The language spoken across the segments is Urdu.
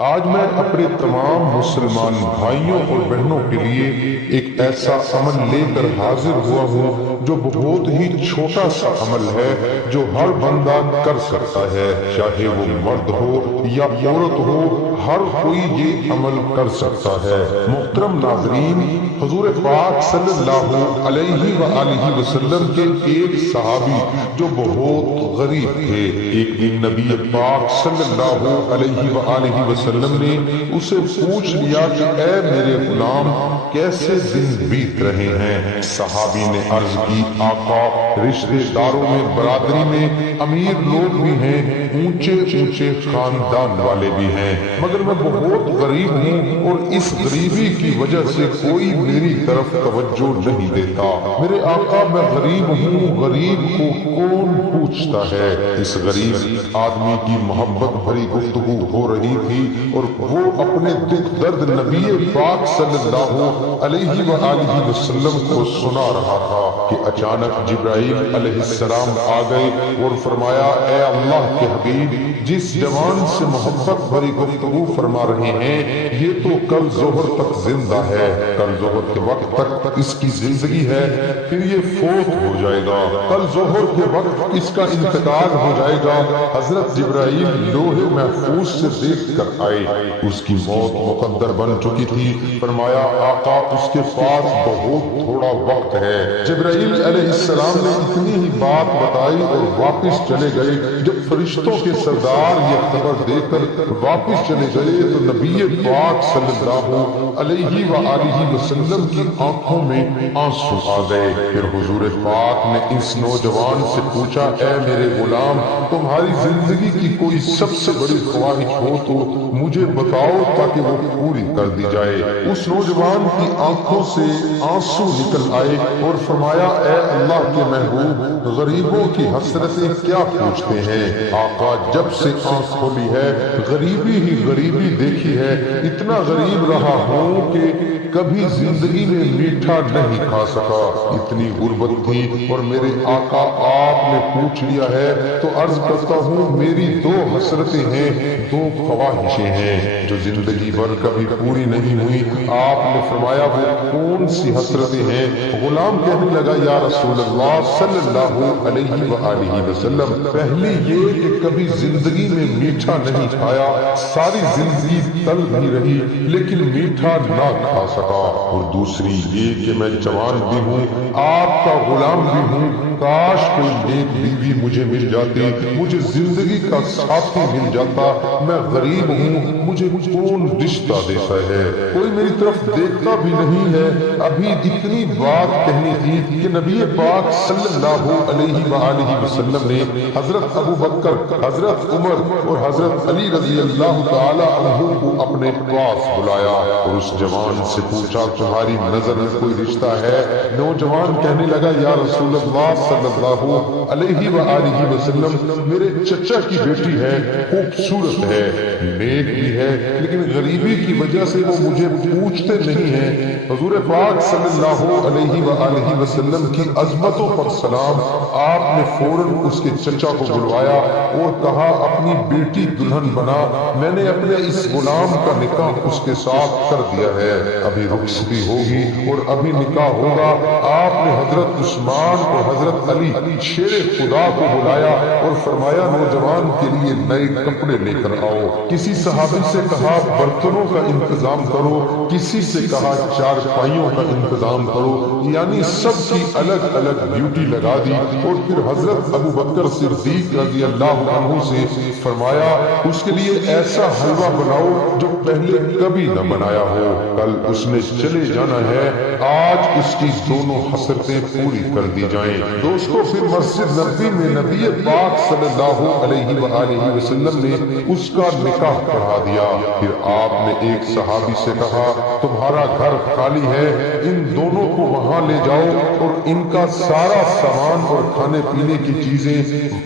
آج میں اپنے تمام مسلمان بھائیوں اور بہنوں کے لیے ایک ایسا عمل لے کر حاضر ہوا ہوں جو بہت ہی چھوٹا سا عمل ہے جو ہر بندہ کر سکتا ہے، چاہے وہ مرد ہو یا عورت ہو، ہر کوئی یہ عمل کر سکتا ہے۔ محترم ناظرین، حضور پاک صلی اللہ علیہ وآلہ وسلم کے ایک صحابی جو بہت غریب تھے، ایک دن نبی پاک صلی اللہ علیہ وآلہ وسلم نے اسے پوچھ لیا کہ اے میرے غلام، کیسے دن بیت رہے ہیں؟ صحابی نے عرض کی، آقا، رشتہ داروں میں، برادری میں امیر لوگ بھی ہیں، اونچے اونچے خاندان والے بھی ہیں، مگر میں بہت غریب ہوں اور اس غریبی کی وجہ سے کوئی میری طرف توجہ نہیں دیتا۔ میرے آقا، میں غریب ہوں، غریب کو کون پوچھتا ہے؟ اس غریب آدمی کی محبت بھری گفتگو ہو رہی تھی اور وہ اپنے دکھ درد نبی پاک صلی اللہ علیہ وآلہ وسلم کو سنا رہا تھا کہ اچانک جبرائیل علیہ السلام آ گئے اور فرمایا، اے اللہ کے حبیب، جس جوان سے محبت بھری گفتگو فرما رہے ہیں یہ تو کل ظہر تک زندہ ہے، کل ظہر کے وقت تک اس کی زندگی ہے، پھر یہ فوت ہو جائے گا، کل ظہر کے وقت اس کا انتقال ہو جائے گا۔ حضرت جبرائیل لوح محفوظ سے دیکھ کر آئے، اس کی موت مقدر بن چکی تھی۔ فرمایا، آقا، اس کے پاس بہت تھوڑا وقت ہے۔ جبرائیل علیہ السلام نے اتنی ہی بات بتائی اور واپس چلے گئے۔ جب فرشتوں کے سردار یہ خبر دے کر واپس چلے گئے تو نبی پاک صلی اللہ علیہ وآلہ وسلم کی آنکھوں میں آنسو آ گئے۔ پھر حضور پاک نے اس نوجوان سے پوچھا، اے میرے غلام، تمہاری زندگی کی کوئی سب سے بڑی خواہش ہو تو مجھے بتاؤ تاکہ وہ پوری کر دی جائے۔ اس نوجوان کی آنکھوں سے آنسو نکل آئے اور فرمایا، اے اللہ کے محبوب، غریبوں کی حسرتیں کیا پوچھتے ہیں؟ آقا، جب سے آنکھ کھولی ہے غریبی ہی غریبی دیکھی ہے، اتنا غریب رہا ہوں کہ کبھی زندگی میں میٹھا نہیں کھا سکا، اتنی غربت تھی، اور میرے آقا آپ نے پوچھ لیا ہے تو عرض کرتا ہوں، میری دو حسرتیں ہیں، دو خواہشیں ہیں جو زندگی بھر کبھی پوری نہیں ہوئی۔ آپ نے فرمایا، وہ کون سی حسرتیں ہیں؟ غلام کہنے لگا، یا رسول اللہ صلی اللہ علیہ وآلہ وسلم، پہلی یہ کہ کبھی زندگی میں میٹھا نہیں کھایا، ساری زندگی تلخ ہی رہی لیکن میٹھا نہ کھا سکا، اور دوسری یہ کہ میں جوان بھی ہوں، آپ کا غلام بھی ہوں، کاش کوئی نیک بیوی مجھے مل جاتی، مجھے زندگی کا ساتھی مل جاتا، میں غریب ہوں، مجھے کون رشتہ دیتا ہے، کوئی میری طرف دیکھتا بھی نہیں ہے۔ ابھی اتنی بات کہنی تھی کہ نبی پاک صلی اللہ علیہ وآلہ وسلم نے حضرت ابو بکر، حضرت عمر اور حضرت علی رضی اللہ تعالی عنہ کو اپنے پاس بلایا اور اس جوان سے پوچھا، تمہاری نظر میں کوئی رشتہ ہے؟ نوجوان کہنے لگا، یا رسول اللہ صلی اللہ علیہ وآلہ وسلم، میرے چچا کی بیٹی ہے، خوبصورت ہے، نیک بھی ہے، لیکن غریبی کی وجہ سے وہ مجھے پوچھتے نہیں ہیں۔ حضور پاک صلی اللہ علیہ وآلہ وسلم کی عظمتوں پر سلام۔ آپ نے فوراً اس کے چچا کو بلوایا اور کہا، اپنی بیٹی دلہن بنا، میں نے اپنے اس غلام کا نکاح اس کے ساتھ کر دیا ہے، ابھی رخصتی ہوگی اور ابھی نکاح ہوگا۔ آپ نے حضرت عثمان اور حضرت علی شیر خدا کو بلایا اور فرمایا، نوجوان کے لیے نئے کپڑے لے کر آؤ۔ کسی صحابی سے کہا، برتنوں کا انتظام کرو، کسی سے کہا، چارپائیوں کا انتظام کرو، یعنی سب کی الگ الگ ڈیوٹی لگا دی، اور پھر حضرت ابو بکر صدیق رضی اللہ عنہ سے فرمایا، اس کے لیے ایسا حلوہ بناؤ جو پہلے کبھی نہ بنایا ہو، کل اس نے چلے جانا ہے، آج اس کی دونوں حسرتیں پوری کر دی جائیں۔ دوستو، پھر مسجد نبوی میں نبی پاک صلی اللہ علیہ وآلہ وسلم نے اس کا نکاح پڑھا دیا۔ پھر آپ نے ایک صحابی سے کہا، تمہارا گھر خالی ہے، ان دونوں کو وہاں لے جاؤ اور ان کا سارا سامان اور کھانے پینے کی چیزیں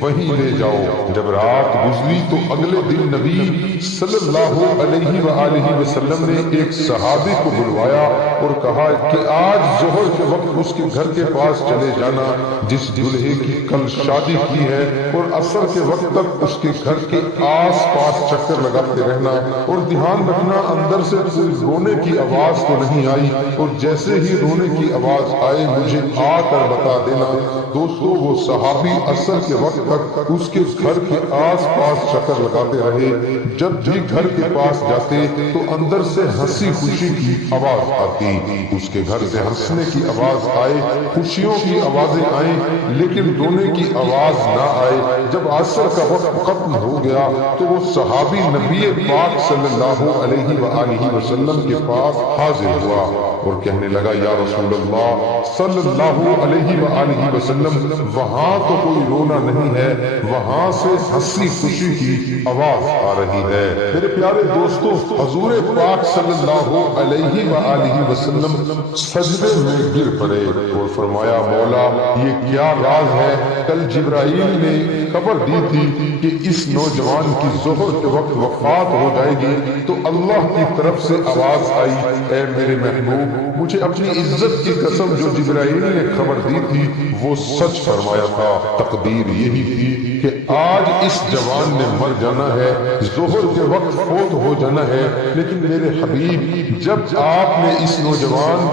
وہیں لے جاؤ۔ جب رات گزری تو اگلے دن نبی صلی اللہ علیہ وآلہ وسلم نے ایک صحابی کو بلوایا اور کہا کہ آج ظہر کے وقت اس کے گھر کے پاس چلے جانا، جس دلہے کی کل شادی کی ہے اور عصر کے وقت تک اس کے گھر کے آس پاس چکر لگاتے رہنا اور دھیان رکھنا اندر سے کوئی رونے کی آواز تو نہیں آئی، اور جیسے ہی رونے کی آواز آئے مجھے آ کر بتا دینا۔ دوستو وہ صحابی عصر کے وقت تک اس کے گھر کے آس پاس چکر لگاتے رہے، جب بھی گھر کے پاس جاتے تو اندر سے ہنسی خوشی کی آواز آتی، اس کے گھر سے ہنسنے کی آواز آئے، خوشیوں کی آوازیں آئیں، لیکن رونے کی آواز نہ آئے۔ جب عصر کا وقت ختم ہو گیا تو وہ صحابی نبی پاک صلی اللہ علیہ وآلہ وسلم کے پاس حاضر ہوا اور کہنے لگا یا رسول اللہ صلی اللہ علیہ وآلہ وسلم، وہاں تو کوئی رونا نہیں ہے، وہاں سے ہنسی خوشی کی آواز آ رہی ہے۔ میرے پیارے دوستو، حضور پاک صلی اللہ علیہ وآلہ وسلم سجدے میں گر پڑے اور فرمایا مولا یہ کیا راز ہے؟ کل جبرائیل نے خبر دی تھی کہ اس نوجوان کی ظہر کے وقت وفات ہو جائے گی، تو اللہ کی طرف سے آواز آئی اے میرے محبوب مجھے اپنی عزت کی قسم جو جبرائیل نے خبر دی تھی وہ سچ فرمایا تھا۔ تقدیر یہی تھی کہ آج اس جوان نے مر جانا ہے، ظہر کے وقت فوت ہو جانا ہے، لیکن میرے حبیب جب آپ نے اس نوجوان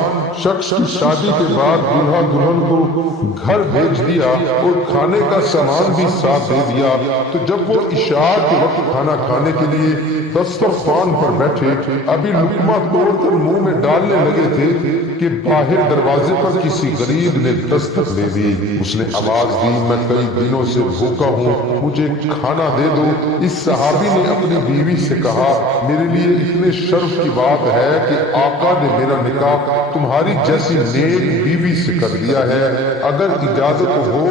شخص کی شادی کے بعد دلہا دلہن کو گھر بھیج دیا اور کھانے کا سامان بھی ساتھ دے دیا، تو جب وہ عشاء کے وقت کھانا کھانے کے لیے دسترخوان پر بیٹھے ابھی لقمہ توڑ کر منہ میں ڈالنے لگے تھے کہ باہر دروازے پر کسی غریب نے دستک دے دی۔ اس نے آواز دی میں کئی دنوں سے بھوکا ہوں، مجھے کھانا دے دو۔ اس صحابی نے اپنی بیوی سے کہا میرے لیے اتنے شرف کی بات ہے کہ آقا نے میرا نکاح تمہاری جیسی نیک بیوی سے کر دیا ہے، اگر اجازت ہو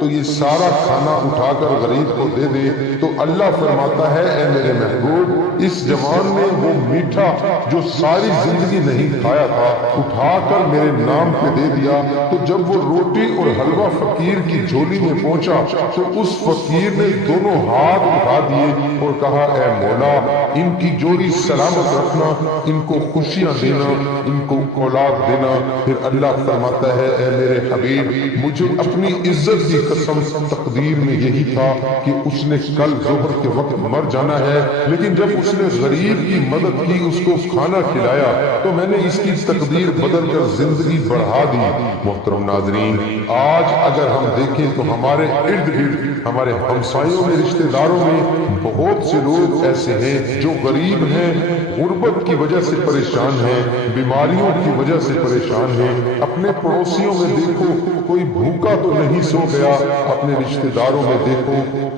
تو یہ سارا کھانا اٹھا کر غریب کو دے دے۔ تو اللہ فرماتا ہے اے میرے محبوب اس جوان نے وہ میٹھا جو ساری زندگی نہیں کھایا تھا اٹھا کر میرے نام پہ دے دیا۔ تو جب وہ روٹی اور حلوہ فقیر کی جھولی میں پہنچا تو اس فقیر نے دونوں ہاتھ اٹھا دیے اور کہا اے مولا ان کی جوڑی سلامت رکھنا، ان کو خوشیاں دینا، ان کو اولاد دینا۔ پھر اللہ فرماتا ہے اے میرے حبیب مجھے اپنی عزت کی قسم تقدیر میں یہی تھا کہ اس نے کل ظہر کے وقت مر جانا ہے، لیکن جب اس نے غریب کی مدد کی اس کو کھانا کھلایا تو میں نے اس کی تقدیر بدل کر زندگی بڑھا دی۔ محترم ناظرین آج اگر ہم دیکھیں تو ہمارے ارد گرد ہمارے ہمسایوں میں رشتہ داروں میں بہت سے لوگ ایسے ہیں جو غریب ہیں، غربت کی وجہ سے پریشان ہیں، بیماریوں کی وجہ سے پریشان ہیں۔ اپنے پڑوسیوں میں دیکھو کوئی بھوکا تو نہیں سو گیا، اپنے رشتہ داروں میں دیکھو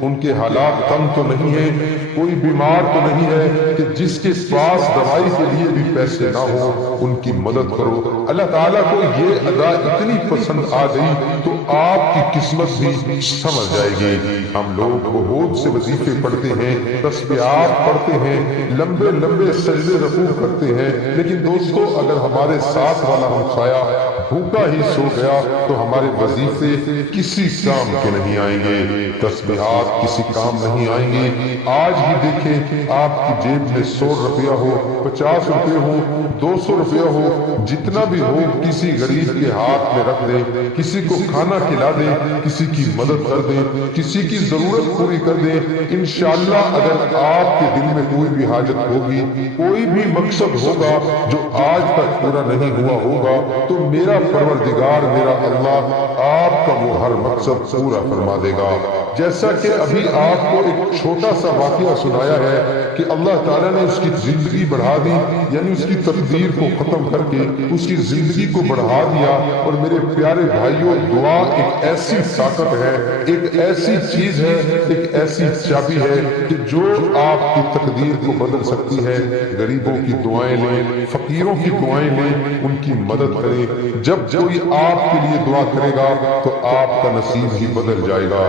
ان کے حالات کم تو نہیں ہیں، کوئی بیمار تو نہیں ہے کہ جس کے پاس دوائی کے لیے بھی پیسے نہ ہو، ان کی مدد کرو۔ اللہ تعالیٰ کو یہ ادا اتنی پسند آ گئی تو آپ کی قسمت بھی سمجھ جائے گی۔ ہم لوگ بہت سے وظیفے پڑھتے ہیں، تسبیحات پڑھتے ہیں، لمبے لمبے سجدے رکوع کرتے ہیں، لیکن دوستو اگر ہمارے ساتھ والا ہمسایہ بھوکا ہی سو گیا تو ہمارے وظیفے کسی کام کے نہیں آئیں گے، تسبیحات کسی کام نہیں آئیں گے۔ آج ہی دیکھیں آپ کی جیب میں 100 روپیہ ہو، 50 روپے ہو، 200 روپیہ ہو، جتنا بھی ہو کسی غریب کے ہاتھ میں رکھ دیں، کسی کو کھانا کھلا دیں، کسی کی مدد کر دیں، کسی کی ضرورت پوری کر دیں۔ انشاءاللہ اگر آپ کے دل میں کوئی بھی حاجت ہوگی، کوئی بھی مقصد ہوگا جو آج تک پورا نہیں ہوا ہوگا، تو میرا پروردگار میرا اللہ آپ کا وہ ہر مقصد پورا فرما دے گا۔ جیسا کہ ابھی آپ کو ایک چھوٹا سا واقعہ سنایا ہے کہ اللہ تعالیٰ نے اس کی زندگی بڑھا دی، یعنی اس کی تقدیر کو ختم کر کے اس کی زندگی کو بڑھا دیا۔ اور میرے پیارے بھائیوں دعا ایک ایسی طاقت ہے، ایک ایسی چیز ہے، ایک ایسی چابی ہے کہ جو آپ کی تقدیر کو بدل سکتی ہے۔ غریبوں کی دعائیں لیں، فقیروں کی دعائیں لیں، ان کی مدد کریں۔ جب کوئی آپ کے لیے دعا کرے گا تو آپ کا نصیب ہی بدل جائے گا۔